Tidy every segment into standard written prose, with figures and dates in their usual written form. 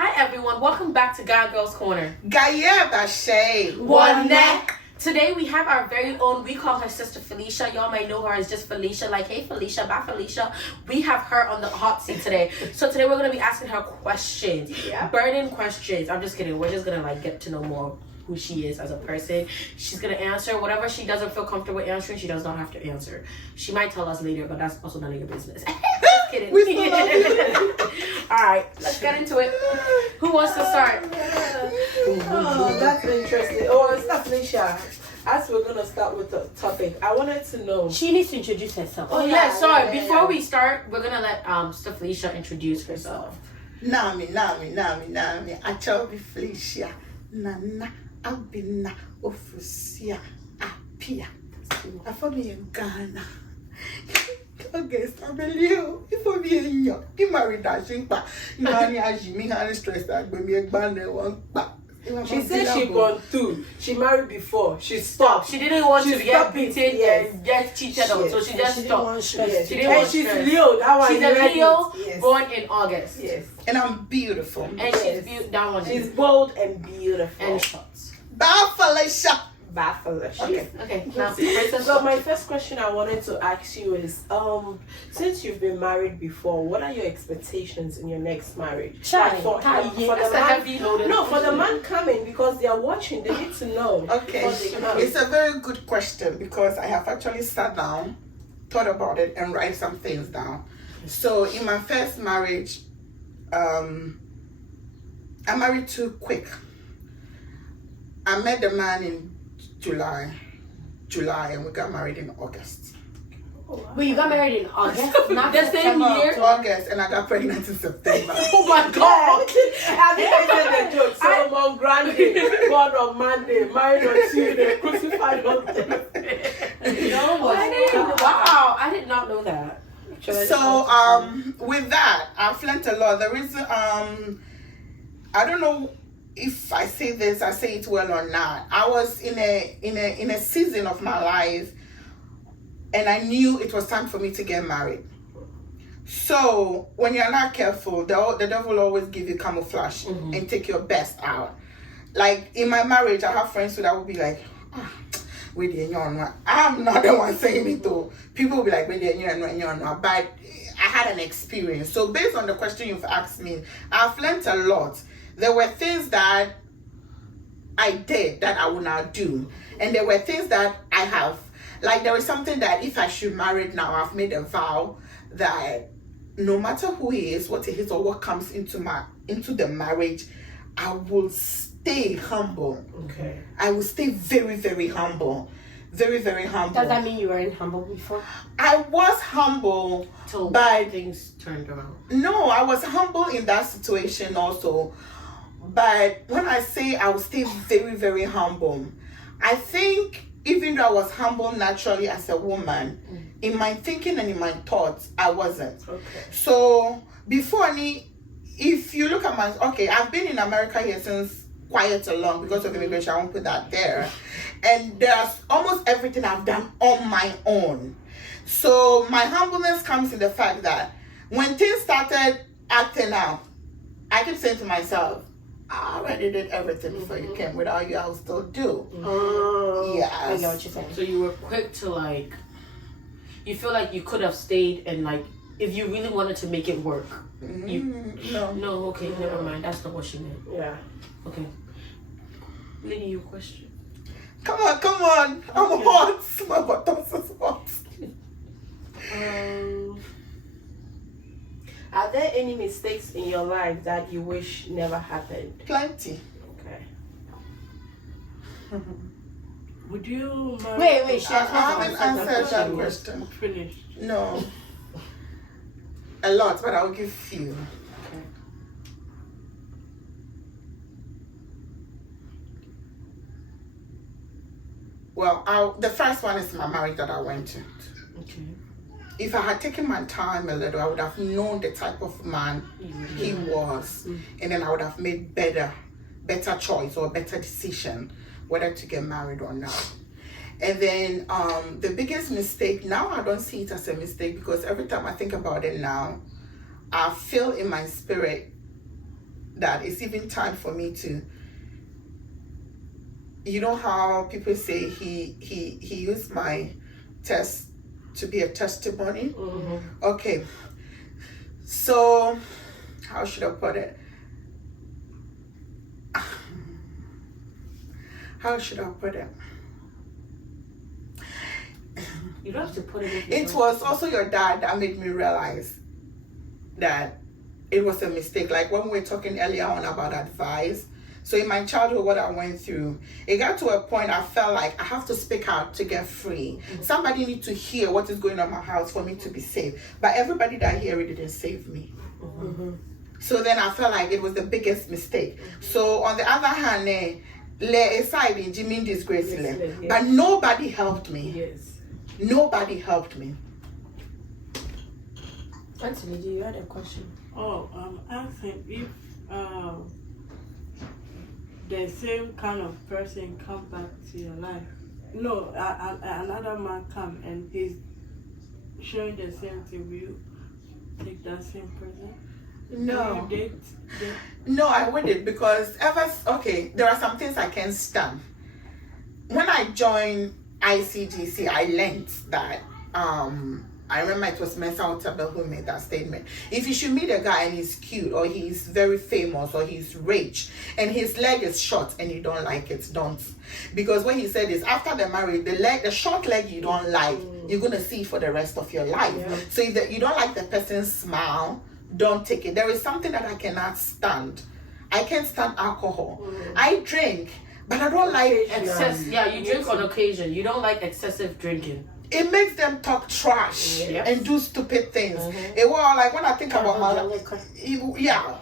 Hi everyone, welcome back to GAGirl's Corner. GAGirl. One neck. Today we have our very own, we call her Sister Felicia. Y'all might know her as just Felicia, like, hey Felicia, bye Felicia. We have her on the hot seat today. So today we're going to be asking her questions. Yeah. Burning questions. I'm just kidding. We're just going to get to know more who she is as a person. She's going to answer whatever she doesn't feel comfortable answering. She does not have to answer. She might tell us later, but that's also none of your business. Just kidding. We still love you. Alright, let's get into it. Who wants to start? Oh, that's interesting. Oh, it's not Felicia. As we're gonna start with the topic, I wanted to know. She needs to introduce herself. Oh, Yeah, sorry. yeah. Before we start, we're gonna let Sister Felicia introduce herself. Nami. I tell you, Felicia. Nana, Abina, Ofusia, Apia. I for me in Ghana. Okay, Stabelio. If I be in you, you married that shimpa. You money as you mean, I'm stressed that when me a band one back. She said she gone through. She married before. She stopped. She didn't want to get beaten yes. and get cheated on, so she just stopped. She didn't want she's stress. Leo. That one She's a Leo, born in August. Yes. And I'm beautiful. And she's beautiful. That one. She's bold and beautiful. And short. Bye, Felicia. Bye, Felicia. Okay. Now, so my first question I wanted to ask you is, since you've been married before, what are your expectations in your next marriage? Like for the man coming, because they are watching, they need to know. Okay, it's a very good question because I have actually sat down, thought about it, and write some things down. So in my first marriage, I married too quick. I met the man in July, and we got married in August. But you got married in August, not the same year. August, and I got pregnant in September. Oh my God! I think I said the joke. So on Grande, born on Monday, married on Tuesday, crucified on Thursday. Wow, I did not know that. So with that, I've learned a lot. There is I don't know if I say this, I say it well or not. I was in a season of my life, and I knew it was time for me to get married. So when you're not careful, the devil will always give you camouflage and take your best out. Like in my marriage, I have friends who that would be like, I'm not the one saying it though. People will be like, but I had an experience. So based on the question you've asked me, I've learned a lot. There were things that I did that I would not do. And there were things that I have, like there is something that if I should marry now, I've made a vow that no matter who he is, what he is, or what comes into the marriage, I will stay humble. Okay. I will stay very, very humble. Very, very humble. Does that mean you weren't humble before? I was humble, but things turned around. No, I was humble in that situation also. But when I say I will stay very, very humble, I think even though I was humble naturally as a woman, in my thinking and in my thoughts, I wasn't. Okay. So before if you look at I've been in America here since quite a long because of immigration. I won't put that there. And there's almost everything I've done on my own. So my humbleness comes in the fact that when things started acting out, I keep saying to myself, I already did everything before you came. Without you, I'll still do. Yeah. I get what you're saying. So you were quick to you feel like you could have stayed and if you really wanted to make it work. No, okay, never mind. That's not what she meant. Yeah. Okay. Lady, your question. Come on. I'm hot. My buttons is hot. Are there any mistakes in your life that you wish never happened? Plenty. Okay. Would you marry? Wait. I haven't answered that question. Finished. No. A lot, but I'll give few. Okay. Well, the first one is my marriage that I went to. Okay. If I had taken my time a little, I would have known the type of man he was. And then I would have made better choice or better decision whether to get married or not. And then the biggest mistake, now I don't see it as a mistake because every time I think about it now, I feel in my spirit that it's even time for me to, you know how people say he used my test to be a testimony? Okay. So, how should I put it? How should I put it? You don't have to put it in. It was also your dad that made me realize that it was a mistake. Like when we were talking earlier on about advice. So in my childhood, what I went through, it got to a point I felt like I have to speak out to get free. Somebody need to hear what is going on in my house for me to be safe. But everybody that hear it didn't save me. So then I felt like it was the biggest mistake. So on the other hand, aside in Jimmy disgrace, but nobody helped me. Yes. Nobody helped me. Anthony, do you have a question? Oh, asking if the same kind of person come back to your life. No, another man come and he's showing the same thing. Will you take that same person? No. Will you date? No, I wouldn't, because there are some things I can't stand. When I joined ICGC, I learned that I remember it was Mensa Otaba who made that statement. If you should meet a guy and he's cute or he's very famous or he's rich and his leg is short and you don't like it, don't. Because what he said is after the marriage, the short leg you don't like, you're gonna see for the rest of your life. Yeah. So if you don't like the person's smile, don't take it. There is something that I cannot stand. I can't stand alcohol. I drink, but I don't like Excess. Yeah, you drink on occasion. You don't like excessive drinking. It makes them talk trash Yes. and do stupid things. It was like when I think about my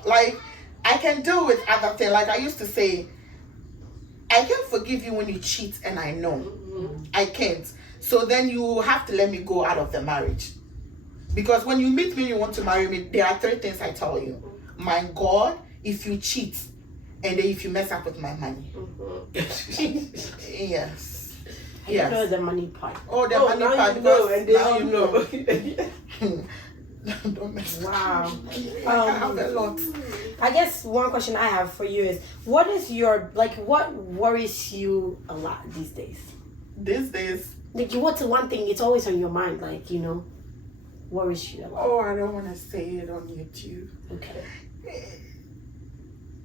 like I can deal with other things. Like I used to say, I can forgive you when you cheat, and I know I can't. So then you have to let me go out of the marriage. Because when you meet me, you want to marry me, there are 3 things I tell you. My God, if you cheat, and then if you mess up with my money. Yes. You know the money part. Oh, the money now part. you know, because and then now you know. Don't mess Wow. I have a lot. I guess one question I have for you is, what is your, what worries you a lot these days? These days, What's one thing, it's always on your mind, worries you a lot? oh, I don't want to say it on YouTube. Okay.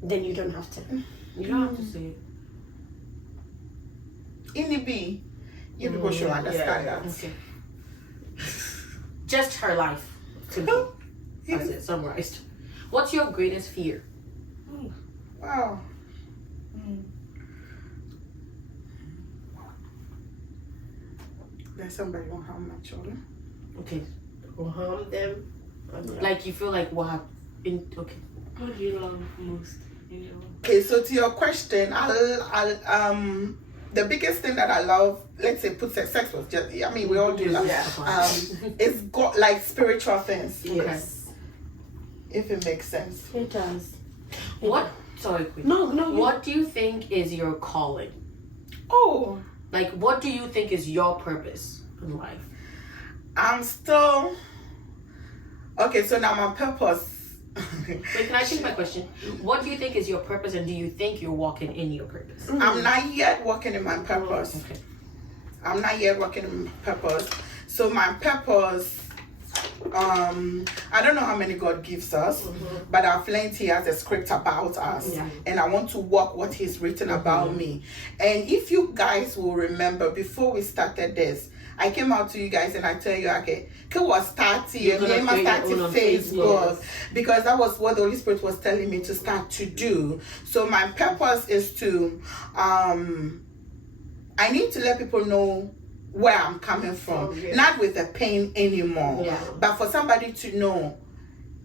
Then you don't have to. You don't have to say it. Inibi, you people should understand that. Okay. Just her life. To me. That's it, summarized. What's your greatest fear? Wow. That somebody won't harm my children. Okay. Will harm them. Like you feel like what happened? Okay. What do you love most in your life? Okay, so to your question, the biggest thing that I love, let's say, put sex was just, I mean, we all do that. It's got like spiritual things. Yes. If it makes sense. It does. What? Sorry, quick. No. What do you think is your calling? Oh, Like, what do you think is your purpose in life? I'm still okay. So now my purpose. Wait, can I change my question? What do you think is your purpose, and do you think you're walking in your purpose? I'm not yet working in my purpose. Okay. I'm not yet working in my purpose. So my purpose. I don't know how many God gives us, but I've learned He has a script about us, and I want to walk what He's written about me. And if you guys will remember, before we started this, I came out to you guys and I tell you, okay, was starting, You're gonna create your own on Facebook, Facebook. because that was what the Holy Spirit was telling me to start to do. So my purpose is to, I need to let people know where I'm coming from, not with the pain anymore, but for somebody to know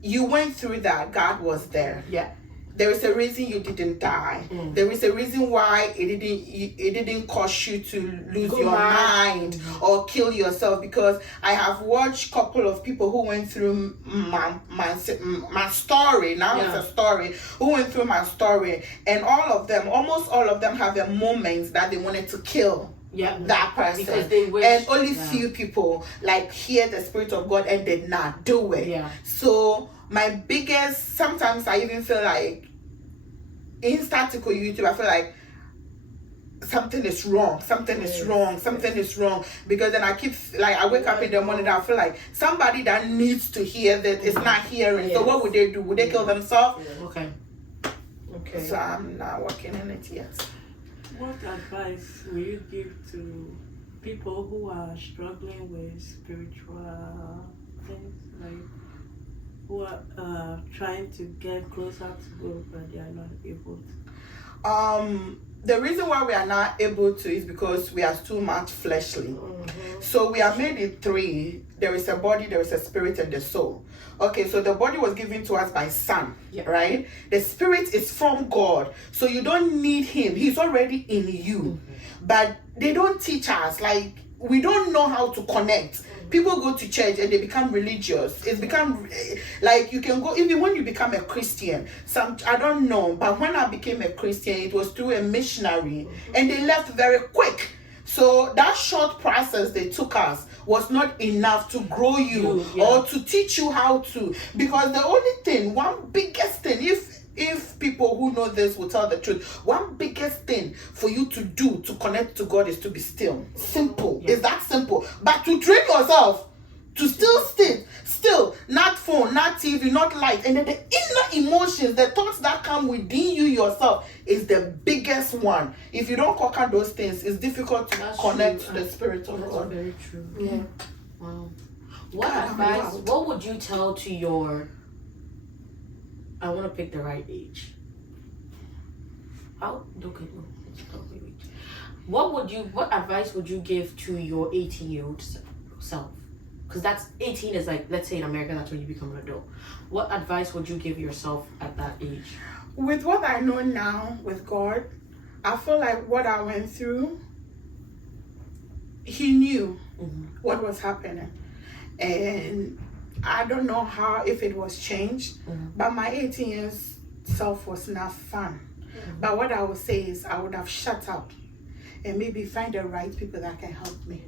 you went through that, God was there. Yeah. There is a reason you didn't die. There is a reason why it didn't cause you to lose your mind or kill yourself. Because I have watched a couple of people who went through my story. Now it's a story. Who went through my story, and almost all of them have a moment that they wanted to kill. That person, because they wish, and only few people hear the Spirit of God and did not do it. So my biggest, sometimes I even feel like Insta to YouTube, I feel like something is wrong, something is wrong, because then I keep like, I wake up in the morning and I feel like somebody that needs to hear that is not hearing. So what would they do? Would they kill themselves? Okay. So I'm not working in it yet. What advice will you give to people who are struggling with spiritual things, like who are trying to get closer to God but they are not able to? The reason why we are not able to is because we are too much fleshly. So we are made in three. There is a body, there is a spirit, and the soul. Okay, so the body was given to us by Son, right? The spirit is from God, so you don't need him. He's already in you. But they don't teach us, like, we don't know how to connect. People go to church and they become religious. It's become like, you can go, even when you become a Christian, I don't know, but when I became a Christian, it was through a missionary and they left very quick. So that short process they took us was not enough to grow you or to teach you how to, because the only thing, one biggest thing, if people who know this will tell the truth, one biggest thing for you to do to connect to God is to be still. Simple. It's that simple. But to train yourself to still, not phone, not TV, not light, and then the inner emotions, the thoughts that come within you yourself is the biggest one. If you don't conquer those things, it's difficult to connect to the spirit of God. Very true. Yeah. Wow. What advice? What would you tell to your? I want to pick the right age. What advice would you give to your 18-year-old self? Because that's 18 is like, let's say in America, that's when you become an adult. What advice would you give yourself at that age? With what I know now with God, I feel like what I went through, he knew what was happening. And I don't know how, if it was changed, but my 18 years self was not fun. But what I would say is I would have shut up and maybe find the right people that can help me.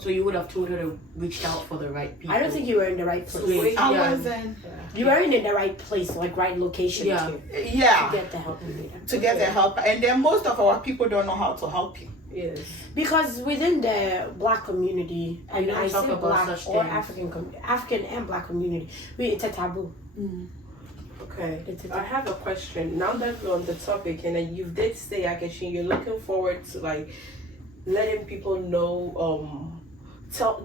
So you would have told her to reach out for the right people. I don't think you were in the right place. I wasn't. You weren't in the right place, like right location to get the help you needed. To get the help. And then most of our people don't know how to help you. Yes. Because within the black community, and I say black or African and black community, it's a taboo. Okay, I have a question. Now that we're on the topic, and you did say, Akechi, you're looking forward to like letting people know,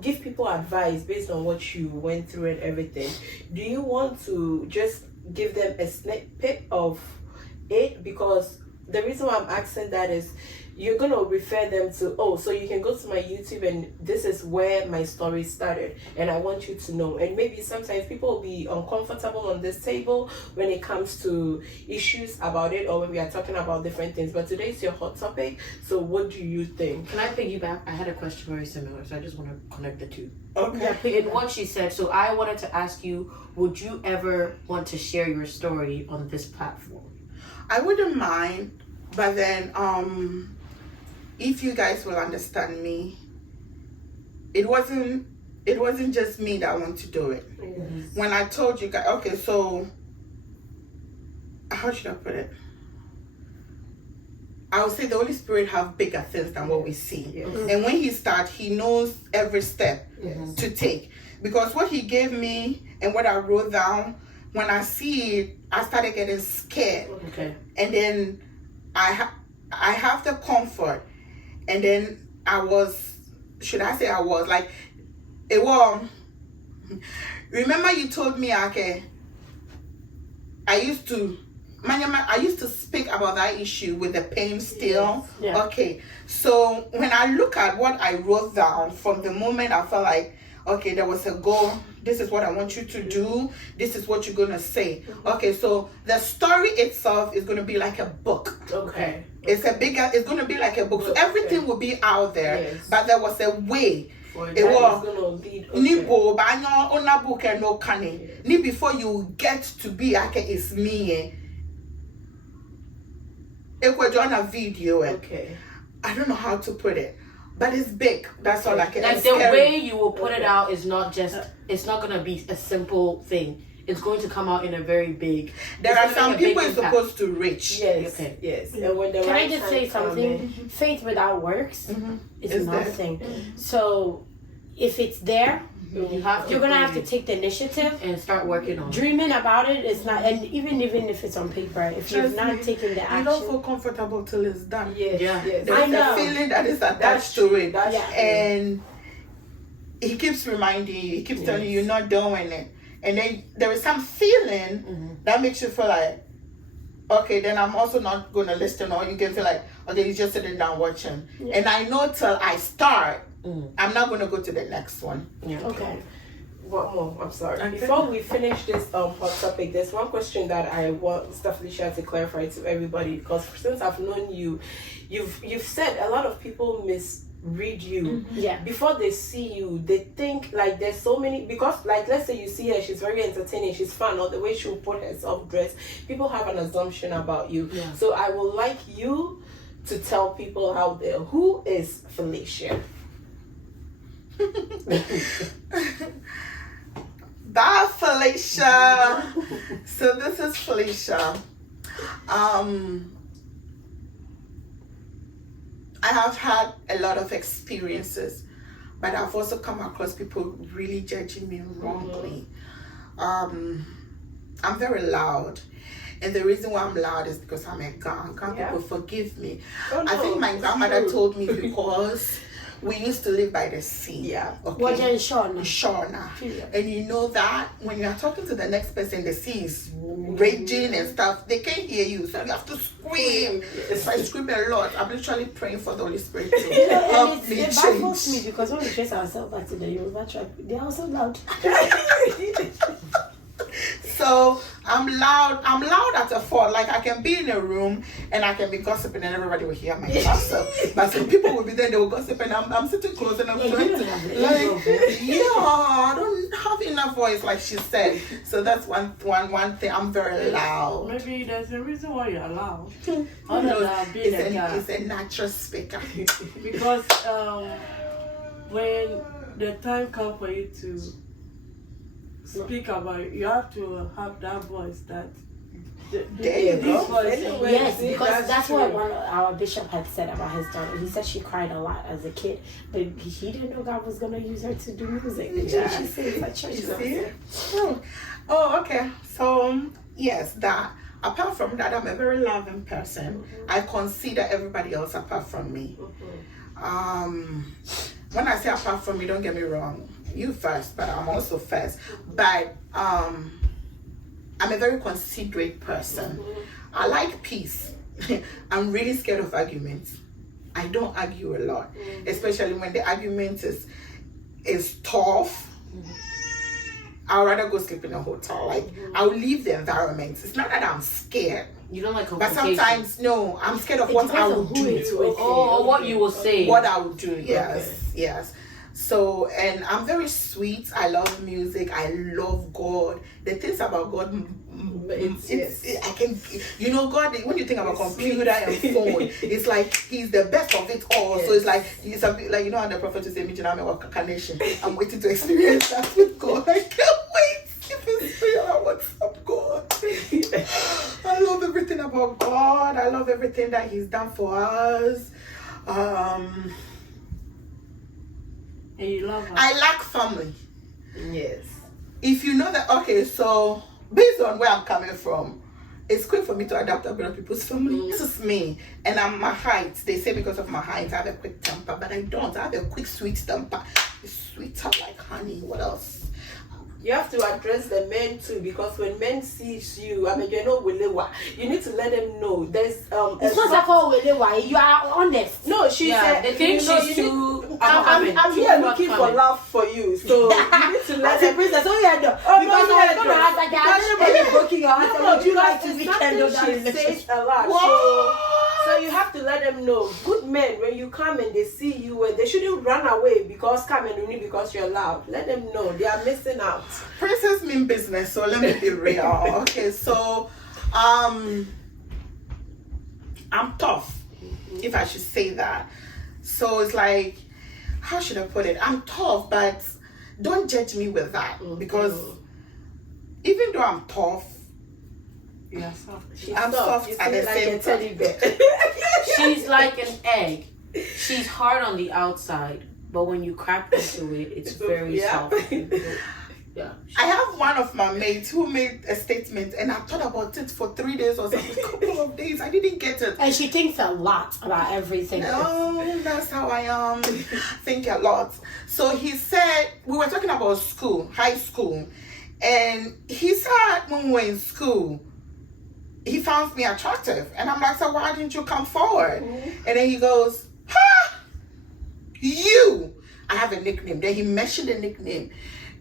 give people advice based on what you went through and everything. Do you want to just give them a snippet of it? Because the reason why I'm asking that is, you're going to refer them to, so you can go to my YouTube and this is where my story started and I want you to know. And maybe sometimes people will be uncomfortable on this table when it comes to issues about it or when we are talking about different things. But today's your hot topic, so what do you think? Can I piggyback? I had a question very similar, so I just want to connect the two. Okay. In what she said, so I wanted to ask you, would you ever want to share your story on this platform? I wouldn't mind, but then if you guys will understand me, it wasn't just me that want to do it. When I told you guys, okay, so how should I put it? I would say the Holy Spirit have bigger things than what we see. And when he starts, he knows every step to take. Because what he gave me and what I wrote down, when I see it, I started getting scared. And then I have the comfort. And then remember you told me, okay, I used to speak about that issue with the pain still. Okay, so when I look at what I wrote down from the moment I felt like, okay, there was a goal, this is what I want you to do, this is what you're going to say. Okay, so the story itself is going to be like a book. It's going to be like a book. So everything will be out there, but there was a way. It was before you get to be it's me. It was on a video. I don't know how to put it. But it's big. That's all I can. Like the way you will put it out is not just. It's not gonna be a simple thing. it's going to come out in a very big. There are some people you're supposed to reach. Yes. Okay. Yes. And when the Can I right just time say something? comes, Faith without works is Is there? nothing. So if it's there, You have to you're gonna have to create take the initiative. and start working on it. Dreaming about it is not, and even if it's on paper, if you're Trust not me, taking the You action. don't feel comfortable till it's done. yes, Yeah. yes. There's I know. a feeling that is attached That's to true. it. That's Yeah. true. And he keeps reminding you, he keeps telling you you're not doing it. And then there is some feeling that makes you feel like, okay, then I'm also not going to listen. Or you can feel like, okay, you're just sitting down watching. And I know till I start, I'm not going to go to the next one. Yeah. Okay. One more. I'm sorry. Okay. Before we finish this hot topic, there's one question that I want Felicia to clarify to everybody, because since I've known you, you've said a lot of people misread you. Yeah. Before they see you, they think like there's so many, because like let's say you see her, she's very entertaining, she's fun, or the way she'll put herself dressed, people have an assumption about you. Yeah. So I would like you to tell people out there, who is Felicia? Bye, Felicia. So this is Felicia. I have had a lot of experiences, but I've also come across people really judging me wrongly. I'm very loud. And the reason why I'm loud is because I'm a gang. People forgive me. Oh, no, I think my it's grandmother true. told me because we used to live by the sea. Yeah. Okay. Waja and Shauna. Shauna. Yeah. And you know that when you're talking to the next person, the sea is raging and stuff, they can't hear you, so you have to scream. Yes. I scream a lot. I'm literally praying for the Holy Spirit to You know, help and me it baffles change. me because when we trace ourselves back to the Yoruba tribe, they're also loud. So I'm loud at a fault. Like I can be in a room and I can be gossiping and everybody will hear my gossip. But some people will be there, they will gossip and I'm sitting close and I'm Yeah, trying you to don't have the like, intro voice. I don't have enough voice like she said. So that's one thing. I'm very loud. Maybe there's a reason why you're loud. Who Other knows? than being a guy. It's a natural speaker. Because when the time comes for you to speak about it, you have to have that voice that There you go. Anyway, Yes, see, because that's what true. one of our bishop had said about his daughter. He said she cried a lot as a kid, but he didn't know God was gonna use her to do music. And she sings at church. You now. see? Oh, okay. So yes, that apart from that, I'm a very loving person. I consider everybody else apart from me. When I say apart from me, don't get me wrong. You first, but I'm also first. But I'm a very considerate person. I like peace. I'm really scared of arguments. I don't argue a lot, especially when the argument is tough. I'd rather go sleep in a hotel. Like I'll leave the environment. It's not that I'm scared, You don't like but confrontation. sometimes no, I'm scared of It what I depends will on who it's do. with. or what you will say. What I would do, yes. So, and I'm very sweet. I love music. I love God. The things about God, I can, God. When you think about computer and phone, it's like He's the best of it all. So it's like He's a bit like how the prophet is saying, I'm waiting to experience that with God. I can't wait. If it's real, what's up, God? I love everything about God. I love everything that He's done for us. and you love her. I lack family. Yes. If you know that, okay, so based on where I'm coming from, it's quick for me to adapt to other people's family. This is me, and I'm my height. They say because of my height, I have a quick temper, but I don't. I have a quick sweet temper. It's sweeter like honey. What else? You have to address the men too, because when men sees you, you need to let them know. There's It's not like why you are honest. no, she said they think she's too. I'm here looking for love for you, so you need to let them. Princess, oh yeah, no. Because I was gonna ask like everybody broken your heart. No, Would you like because to it's weekend of nothing that she says relationship? a lot. What? So you have to let them know. Good men, when you come and they see you, and they shouldn't run away because come and only because you're loud. Let them know they are missing out. Princess mean business, so let me be real. Okay, so I'm tough, if I should say that. So it's like, how should I put it? I'm tough, but don't judge me with that, because even though I'm tough, Yeah, soft. I'm soft at the same time. She's like an egg. She's hard on the outside, but when you crack into it, it's very soft. Yeah. I have one of my mates who made a statement, and I thought about it for 3 days or something, a couple of days. I didn't get it. And she thinks a lot about everything. No, that's how I am. Think a lot. So he said, we were talking about school, high school, and he said when we were in school, he found me attractive. And I'm like, so why didn't you come forward? And then he goes, ha! You! I have a nickname. Then he mentioned the nickname.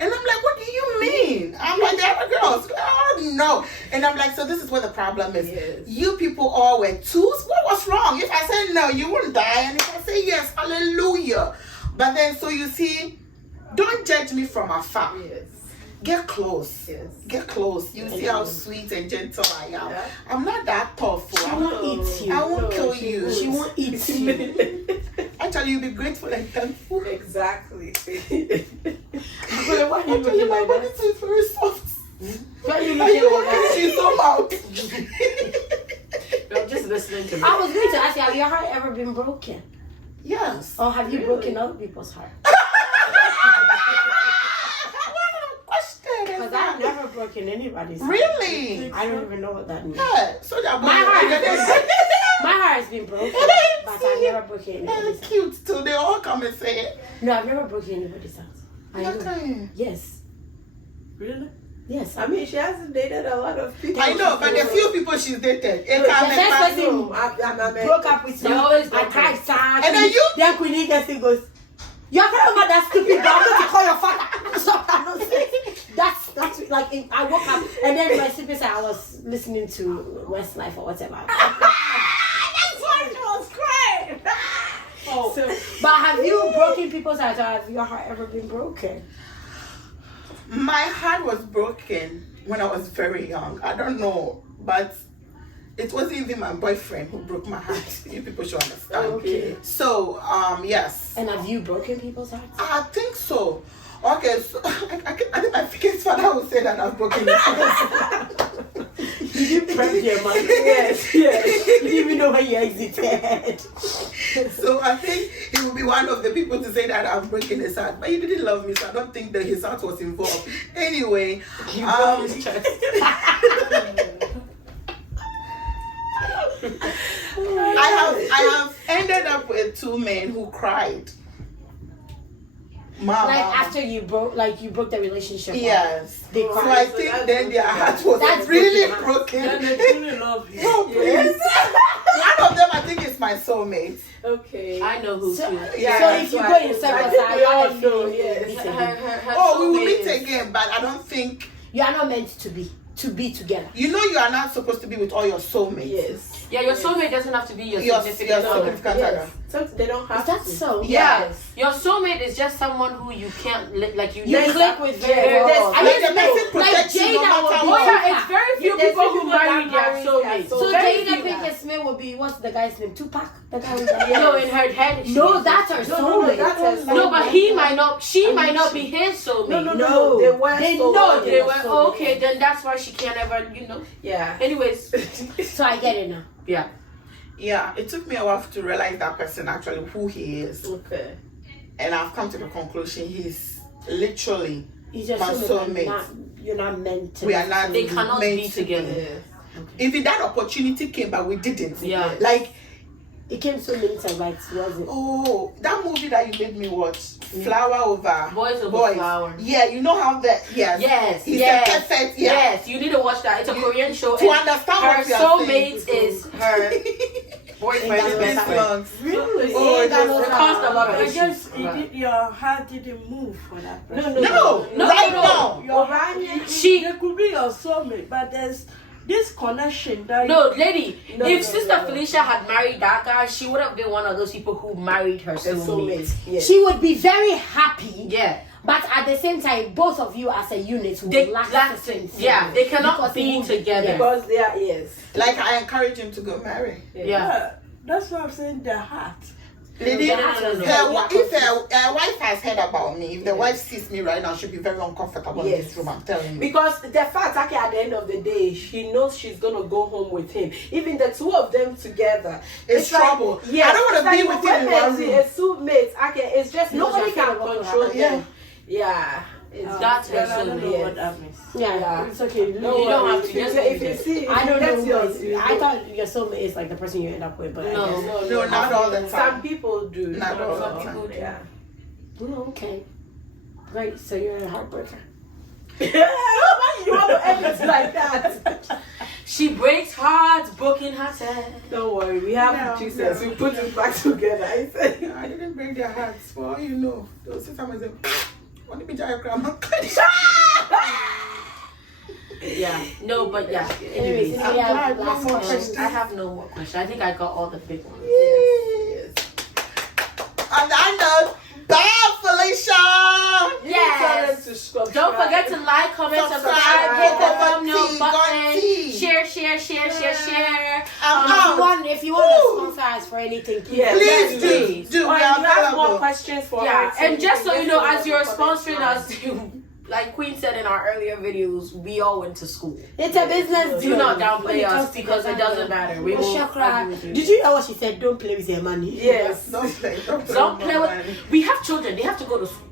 And I'm like, what do you mean? I'm like, the other girls, oh no. And I'm like, so this is what the problem is. Yes. You people all were twos. What was wrong? If I said no, you wouldn't die. And if I say yes, hallelujah. But then, so you see, don't judge me from afar. Yes. Get close. Yes. Get close. You see how sweet and gentle I am. Yeah. I'm not that tough. She won't eat you. I won't kill you. She won't eat you. Actually, you'll be grateful and thankful. Exactly. Why are you Actually, looking my like body that? is very soft. Why are you Are looking you like that? okay? She's so out. I'm just listening to me. I was going to ask you, have your heart ever been broken? Yes. Or have you broken other people's heart? Because I've never broken anybody's heart. Really? I don't even know what that means. Yeah. So that My heart has been broken, but I've never broken anybody's That's heart. cute. So they all come and say it. No, I've never broken anybody's heart. I know. Okay. Yes. Really? Yes. I mean, she hasn't dated a lot of people. I know, but the few people she's dated, it The can first person broke up with They me. always I broke cried up. sad. And then you- Then Queenie gets it goes, you're very much that stupid, but I'm going to call your father. Stop that nonsense. That's like, I woke up and then my sister said I was listening to Westlife or whatever. That's why she was crying. Oh. So, but have you broken people's hearts, or have your heart ever been broken? My heart was broken when I was very young. I don't know, but it wasn't even my boyfriend who broke my heart. You people should understand. Okay. So, yes. And have you broken people's hearts? I think so. Okay, so I think my biggest father would say that I've broken his heart. Did you prep your man? Yes. You didn't even know when you exited. So I think he will be one of the people to say that I've broken his heart. But he didn't love me, so I don't think that his heart was involved. Anyway, I have ended up with 2 men who cried. Mama. Like after you broke the relationship. Yes. They So cried. I think then their heart was That's really broken. And broken. they truly love you. Oh, please. One of them I think is my soulmate. Okay. I know who So, too. Yeah, so if you go in circles, I think we all know, you yes. meet Her, again. her Oh, we will soulmate meet is- again, but I don't think. You are not meant to be together. You know, you are not supposed to be with all your soulmates. Yes. Yeah, your soulmate doesn't have to be your Your significant other. significant other. Yes. Sometimes they don't have Is that to. so? Yeah, your soulmate is just someone who you can't like you. You just- click with very Yeah, well. there's- I Like used the to know, person protects you no Jada matter would be what. Oh yeah, it's very few There's people who people marry that their marry soulmates. their So Very Jada few. Pinkett Smith would be, what's the guy's name? Tupac? The guy with the No, in her head. she No, is. that's her No, soulmate. that's her No, but he soulmate. might not. She might not be his soulmate. No. They were They so know They were were soulmates. okay. Then that's why she can't ever. Yeah. Anyways, So I get it now. yeah. Yeah, it took me a while to realize that person actually who he is. Okay. And I've come to the conclusion he's literally He's your my soulmate. soulmate. You're not meant to. We are not They cannot meant be to together. Yeah. If that opportunity came, but we didn't. Yeah. Like, It came so many times, like, was it? oh, that movie that you made me watch, Flower Over Boys Over Flower. Yeah, you know how that. Yes. Yes. He's yes. the perfect. Yeah. Yes. You need to watch that. It's a Korean show. To and understand her what you are saying. soulmate is her boyfriend's That's best This friend. long. Really? Oh, Yeah, it that was- was It caused a lot of I issues. guess your heart didn't move for that person. No, right now. Your heart, they could be your soulmate, but there's this connection that No, lady. No, if no, Sister no. Felicia had married that guy, she would have been one of those people who married her soulmate. soulmate. Yes. She would be very happy. Yeah. But at the same time, both of you as a unit would They lack lack certain yeah, things. they cannot Because it be would- together. Because they are, yes. Like, I encourage him to go marry. Yeah. Yeah, that's what I'm saying. The heart. Lady, No. if her wife has heard about me, if the wife sees me right now, she'll be very uncomfortable in this room. I'm telling you. Because the fact, okay, at the end of the day, she knows she's gonna go home with him. Even the two of them together, It's trouble. Like, yes, I don't want to be with him in one room. It's two mates. Okay, it's just nobody you're can afraid of control what them. Yeah. It's That's Well, I so don't know weird. what that means. Yeah, it's okay. You don't have to. Just if you see, I don't that's know. yours. I thought your soulmate is like the person you end up with, but I No. guess. No, not all the time. Some people do. Not all the Some time. people do. Yeah. Oh, okay. Great. So you're a heartbreaker. Why you want to end it like that? She breaks hearts, broken hearted. Don't worry, we have No, Jesus. no. We put it back together. I said. I didn't break their hearts. For all you know, they'll say someone say, "Want to be diagram?" Yeah. No, but yeah. Anyways, Anyways, we have glad last one more question. I have no more questions. I think I got all the big ones. Yes. On that note, bye, Felicia. Yes. Don't forget to like, comment, subscribe, hit the thumbs up button, share. If you want to sponsor us for anything, please. Yeah. Please Please. do. Or We you are have more available. questions for Yeah, us. and just so you know, as you're comment sponsoring down. us, like Queen said in our earlier videos, we all went to school. It's a business. Do deal. not When downplay it us comes to because the it doesn't money. matter. We will Chakra. argue with you. Did you hear what she said? Don't play with your money. Yes. Don't play. Don't play with. We have children. They have to go to school.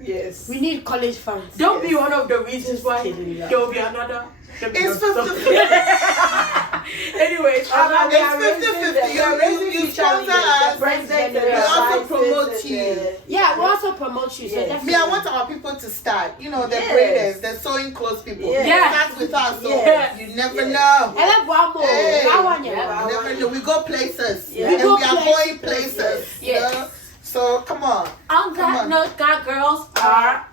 Yes. We need college funds. Don't be one of the reasons why kidding, yeah. there will be another. It's 50-50. Anyways, It's 50-50. You sponsor us. We also promote you. Yeah, we also promote you. So Yes. definitely. Me, I want our people to start. You know, the Yes. braiders, the sewing clothes people. Yes. Start with us. So Yes. you never know. I love one more. Hey. That one, You yeah. never know. We go places. Yeah. And We go we are going places. Yes. You know? So come on. on Come that on. note, GAGirls are